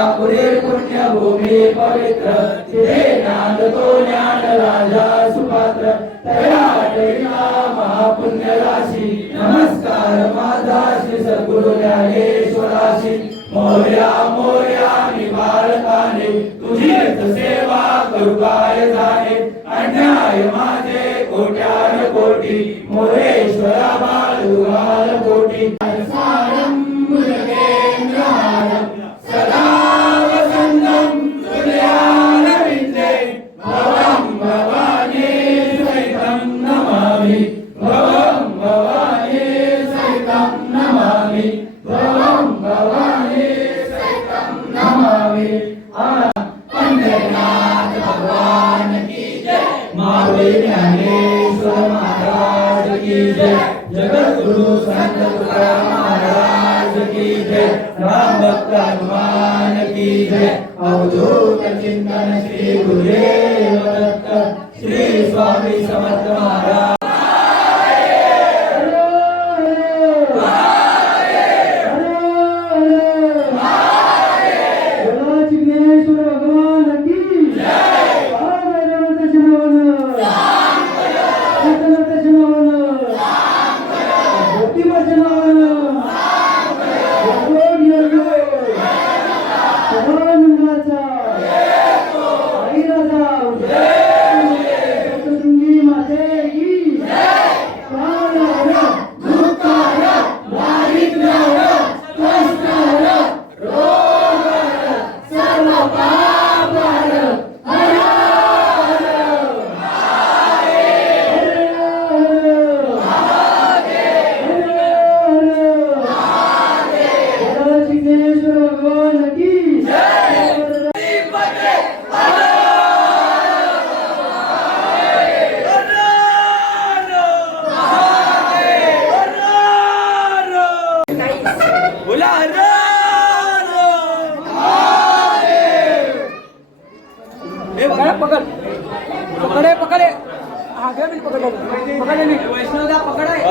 पुरे पुण्यभूमी पवित्र. तिथे ज्ञानतो ज्ञान राजा सुपात्र. महापुण्य राशी नमस्कार मा भवं भवानी सहितं नमामि। भगवान की जय। माऊली ज्ञानेश्वर की जय। जगद्गुरु संत तुकाराम महाराज की जय। राम की जय। अवधूत चिंतन श्री गुरुदेव सिद्धेश्वर भगवान की पकड़ पकड़े पकड़े हाँ गया भी पकड़ पकड़े नहीं वैष्णवदा पकड़ा है